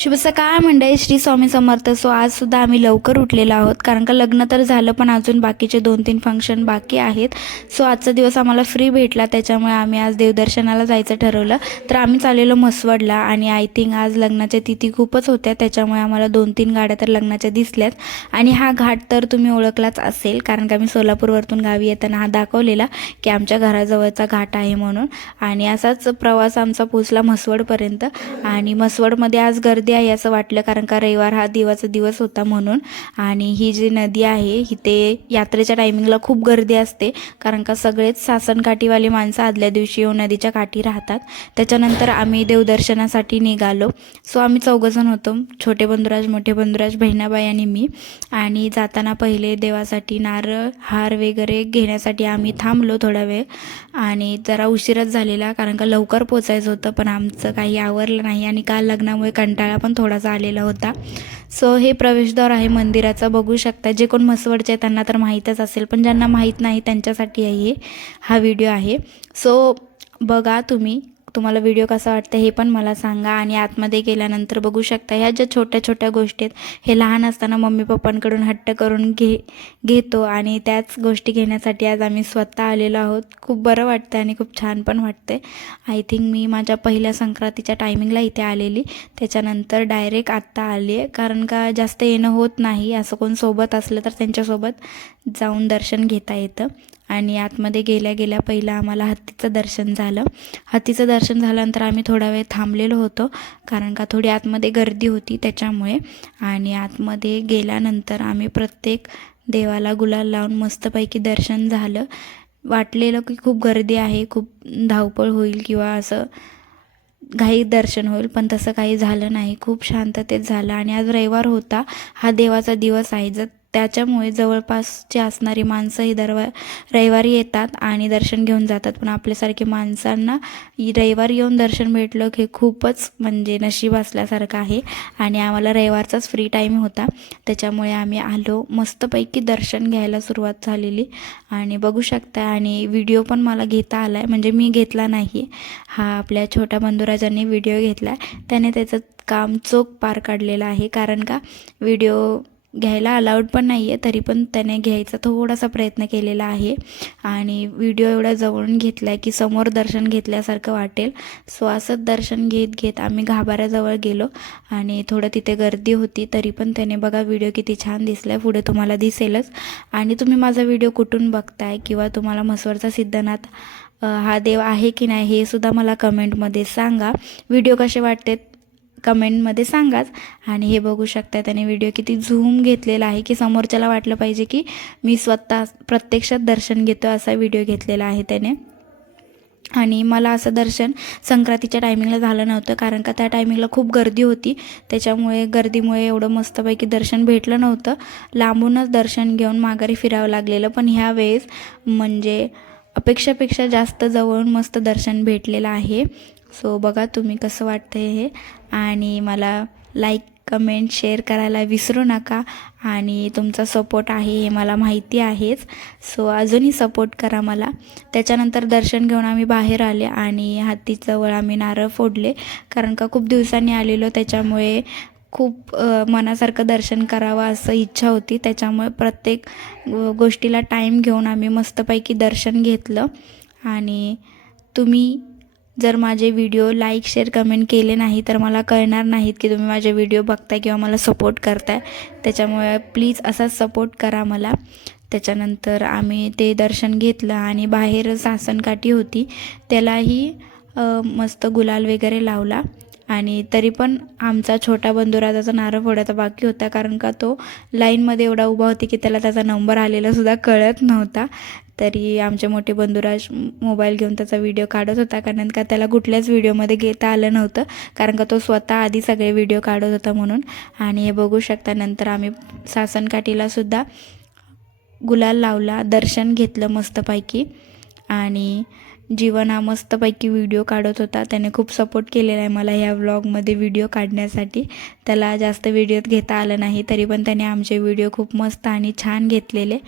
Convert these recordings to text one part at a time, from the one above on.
शुभ सकाळ मंडळी, श्री स्वामी समर्थ. सो आज सुद्धा आम्ही लवकर उठलेलो आहोत, कारण का लग्न तर झालं पण अजून बाकीचे 2-3 फंक्शन बाकी आहेत. सो आजचा दिवस आम्हाला फ्री भेटला, त्याच्यामुळे आम्ही आज देवदर्शनाला जायचं ठरवलं. तर आम्ही चाललेलो म्हसवडला आणि आय थिंक आज लग्नाच्या तिथी खूपच होत्या, त्याच्यामुळे आम्हाला 2-3 गाड्या तर लग्नाच्या दिसल्यात. आणि हा घाट तर तुम्ही ओळखलाच असेल, कारण का मी सोलापूरवरून गावी येताना हा दाखवलेला की आमच्या घराजवळचा घाट आहे म्हणून. आणि असाच प्रवास आमचा पोचला म्हसवडपर्यंत. आणि म्हसवडमध्ये आज गर्दी आहे असं वाटलं, कारण का रविवार हा देवाचा दिवस होता म्हणून. आणि ही जी नदी आहे इथे यात्रेच्या टायमिंगला खूप गर्दी असते, कारण का सगळेच सासनकाठीवाली माणसं आदल्या दिवशी येऊन नदीच्या काठी राहतात. त्याच्यानंतर आम्ही देवदर्शनासाठी निघालो. सो आम्ही 4 जण होतो, छोटे बंधुराज, मोठे बंधुराज, बहिणाबाई आणि मी. आणि जाताना पहिले देवासाठी नारळ हार वगैरे घेण्यासाठी आम्ही थांबलो थोडा वेळ. आणि जरा उशीरच झालेला, कारण का लवकर पोचायचं होतं, पण आमचं काही आवरलं नाही. आणि काल लग्नामुळे कंटाळा पण थोडासा आलेला होता. सो हे प्रवेशद्वार आहे मंदिराचा, बघू शकता. जे कोण म्हसवडचे त्यांना तर माहीतच असेल, पण ज्यांना माहीत नाही त्यांच्यासाठी आहे हा व्हिडिओ आहे. सो बघा तुम्हाला व्हिडिओ कसा वाटतं हे पण मला सांगा. आणि आतमध्ये गेल्यानंतर बघू शकता ह्या ज्या छोट्या छोट्या गोष्टी आहेत, हे लहान असताना मम्मी पप्पांकडून हट्ट करून घेतो, आणि त्याच गोष्टी घेण्यासाठी आज आम्ही स्वतः आलेलो आहोत. खूप बरं वाटतं आणि खूप छान पण वाटते. आय थिंक मी माझ्या पहिल्या संक्रांतीच्या टायमिंगला इथे आलेली, त्याच्यानंतर डायरेक्ट आत्ता आली आहे, कारण का जास्त येणं होत नाही. असं कोण सोबत असलं तर त्यांच्यासोबत जाऊन दर्शन घेता येतं. आणि आतमध्ये गेल्या गेल्या पहिलं आम्हाला हत्तीचं दर्शन झालं. हत्तीचं दर्शन झाल्यानंतर आम्ही थोडा वेळ थांबलेलो होतो, कारण का थोडी आतमध्ये गर्दी होती त्याच्यामुळे. आणि आतमध्ये गेल्यानंतर आम्ही प्रत्येक देवाला गुलाल लावून मस्तपैकी दर्शन झालं. वाटलेलं की खूप गर्दी आहे, खूप धावपळ होईल किंवा असं घाई दर्शन होईल, पण तसं काही झालं नाही. खूप शांततेत झालं. आणि आज रविवार होता, हा देवाचा दिवस आहे, त्याच्यामुळे जवळपासची असणारी माणसं ही रविवारी येतात आणि दर्शन घेऊन जातात. पण आपल्यासारखे माणसांना रविवारी येऊन दर्शन भेटलं हे खूपच म्हणजे नशीब असल्यासारखं आहे. आणि आम्हाला रविवारचाच फ्री टाईम होता, त्याच्यामुळे आम्ही आलो. मस्तपैकी दर्शन घ्यायला सुरुवात झालेली आणि बघू शकता. आणि व्हिडिओ पण मला घेता आला आहे, म्हणजे मी घेतला नाही, हा आपल्या छोट्या बंधुराजांनी व्हिडिओ घेतला. त्याने त्याचं काम चोख पार काढलेलं आहे, कारण का व्हिडिओ घ्यायला अलाउड पण नाही आहे, तरी पण त्याने घ्यायचा थोडासा प्रयत्न केलेला आहे. आणि व्हिडिओ एवढा जवळून घेतला आहे की समोर दर्शन घेतल्यासारखं वाटेल. सो असंच दर्शन घेत घेत आम्ही गाभाऱ्याजवळ गेलो. आणि थोडं तिथे गर्दी होती, तरी पण त्याने बघा व्हिडिओ किती छान दिसला आहे, पुढे तुम्हाला दिसेलच. आणि तुम्ही माझा व्हिडिओ कुठून बघताय, किंवा तुम्हाला म्हसवडचा सिद्धनाथ हा देव आहे की नाही हे सुद्धा मला कमेंटमध्ये सांगा. व्हिडिओ कसे वाटते कमेंटमध्ये सांगाच. आणि हे बघू शकता त्याने व्हिडिओ किती झूम घेतलेला आहे, की समोरच्याला वाटलं पाहिजे की मी स्वतः प्रत्यक्षात दर्शन घेतो असा व्हिडिओ घेतलेला आहे त्याने. आणि मला असं दर्शन संक्रांतीच्या टायमिंगला झालं नव्हतं, कारण का त्या टायमिंगला खूप गर्दी होती, त्याच्यामुळे गर्दीमुळे एवढं मस्तपैकी दर्शन भेटलं नव्हतं. लांबूनच दर्शन घेऊन माघारी फिरावं लागलेलं. पण ह्या वेळेस म्हणजे अपेक्षापेक्षा जास्त जवळून मस्त दर्शन भेटलेलं आहे. सो बघा तुम्ही कसं वाटतं हे. आणि मला लाईक, कमेंट, शेअर करायला विसरू नका. आणि तुमचा सपोर्ट आहे हे मला माहिती आहेच, सो अजूनही सपोर्ट करा मला. त्याच्यानंतर दर्शन घेऊन आम्ही बाहेर आले आणि हत्तीजवळ आम्ही नारळ फोडले, कारण का खूप दिवसांनी आलेलो, त्याच्यामुळे खूप मनासारखं दर्शन करावं असं इच्छा होती. त्याच्यामुळे प्रत्येक गोष्टीला टाईम घेऊन आम्ही मस्तपैकी दर्शन घेतलं. आणि तुम्ही जर माझे व्हिडिओ लाईक, शेअर, कमेंट केले नाही तर मला कळणार नाहीत की तुम्ही माझे व्हिडिओ बघताय किंवा मला सपोर्ट करताय. त्याच्यामुळे प्लीज असाच सपोर्ट करा मला. त्याच्यानंतर आम्ही ते दर्शन घेतलं आणि बाहेर सासनकाठी होती, त्यालाही मस्त गुलाल वगैरे लावला. आणि तरी पण आमचा छोटा बंधुराजाचा नारळ फोडायचा बाकी होता, कारण का तो लाईनमध्ये एवढा उभा होती की त्याला त्याचा नंबर आलेलासुद्धा कळत नव्हता. तरी आमचे मोठे बंधुराज मोबाईल घेऊन त्याचा व्हिडिओ काढत होता, कारण का त्याला कुठल्याच व्हिडिओमध्ये घेता आलं नव्हतं, कारण का तो स्वतः आधी सगळे व्हिडिओ काढत होता म्हणून. आणि हे बघू शकता, नंतर आम्ही सासनकाठीलासुद्धा गुलाल लावला, दर्शन घेतलं मस्तपैकी. आणि जीवन हा मस्तपैकी व्हिडिओ काढत होता. त्याने खूप सपोर्ट केलेला आहे मला ह्या व्लॉगमध्ये व्हिडिओ काढण्यासाठी. त्याला जास्त व्हिडिओत घेता आलं नाही, तरी पण त्याने आमचे व्हिडिओ खूप मस्त आणि छान घेतलेले.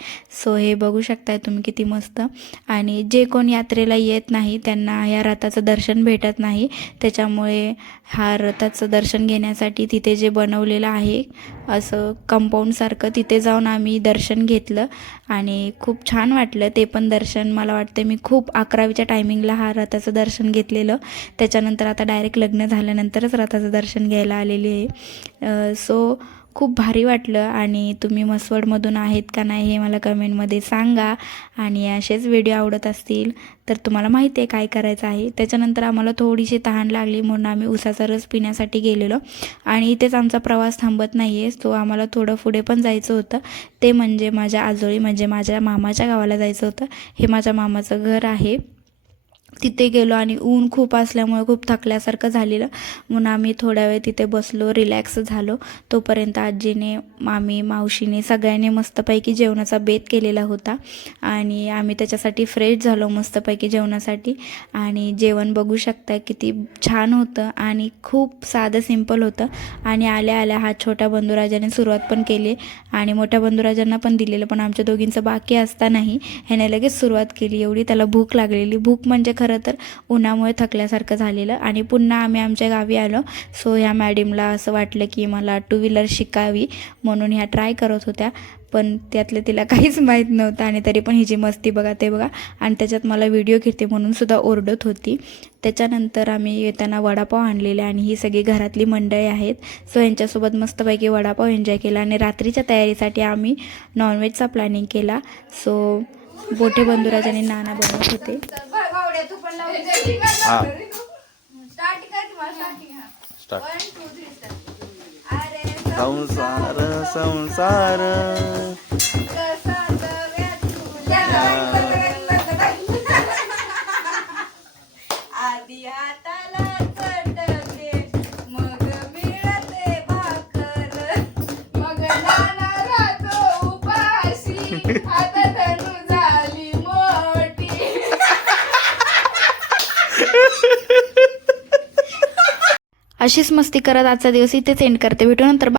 सो हे बघू शकताय तुम्ही किती मस्त. आणि जे कोण यात्रेला येत नाही त्यांना या रथाचं दर्शन भेटत नाही, त्याच्यामुळे हा रथाचं दर्शन घेण्यासाठी तिथे जे बनवलेलं आहे असं कंपाऊंडसारखं, तिथे जाऊन आम्ही दर्शन घेतलं आणि खूप छान वाटलं ते पण दर्शन. मला वाटतं मी खूप 11वीच्या टायमिंगला हा रथाचं दर्शन घेतलेलं. त्याच्यानंतर आता डायरेक्ट लग्न झाल्यानंतरच रथाचं दर्शन घ्यायला आलेली आहे. सो खूप भारी वाटलं. आणि तुम्ही म्हसवडमधून आहेत का नाही हे मला कमेंटमध्ये सांगा. आणि असेच व्हिडिओ आवडत असतील तर तुम्हाला माहिती आहे काय करायचं आहे. त्याच्यानंतर आम्हाला थोडीशी तहान लागली म्हणून आम्ही उसाचा रस पिण्यासाठी गेलेलो. आणि इथेच आमचा प्रवास थांबत नाही आहे, सो आम्हाला थोडं पुढे पण जायचं होतं. ते म्हणजे माझ्या आजोळी म्हणजे माझ्या मामाच्या गावाला जायचं होतं. हे माझ्या मामाचं घर आहे. तिथे गेलो आणि ऊन खूप असल्यामुळे खूप थकल्यासारखं झालेलं, म्हणून आम्ही थोड्या वेळ तिथे बसलो, रिलॅक्स झालो. तोपर्यंत आजीने, मामी, मावशीने सगळ्यांनी मस्तपैकी जेवणाचा बेत केलेला होता आणि आम्ही त्याच्यासाठी फ्रेश झालो मस्तपैकी जेवणासाठी. आणि जेवण बघू शकता किती छान होतं आणि खूप साधं सिंपल होतं. आणि आल्या आल्या हा छोट्या बंधुराजाने सुरुवात पण केली आणि मोठ्या बंधुराजांना पण दिलेलं, पण आमच्या दोघींचं बाकी असतानाही ह्याने लगेच सुरुवात केली. एवढी त्याला भूक लागलेली, भूक म्हणजे खरं तर उन्हामुळे थकल्यासारखं झालेलं. आणि पुन्हा आम्ही आमच्या गावी आलो. सो ह्या मॅडमला असं वाटलं की मला 2 व्हीलर शिकावी म्हणून ह्या ट्राय करत होत्या, पण त्यातलं तिला काहीच माहीत नव्हतं. आणि तरी पण हिची मस्ती बघा ते बघा. आणि त्याच्यात मला व्हिडिओ घेते म्हणून सुद्धा ओरडत होती. त्याच्यानंतर आम्ही येताना वडापाव आणलेले आणि ही सगळी घरातली मंडळी आहेत. सो यांच्यासोबत मस्तपैकी वडापाव एन्जॉय केला. आणि रात्रीच्या तयारीसाठी आम्ही नॉनव्हेजचा प्लॅनिंग केला. सो मोठे बंधुराज आणि नाना बनवत होते. संसार संसार आधी हाताला चटके मग मिळते भाकर, मग नाना राहतो उपाशी, आता धनु झाली मोठी. अशीच मस्ती करत आजचा दिवस इथेच एंड करते. भेटू नंतर.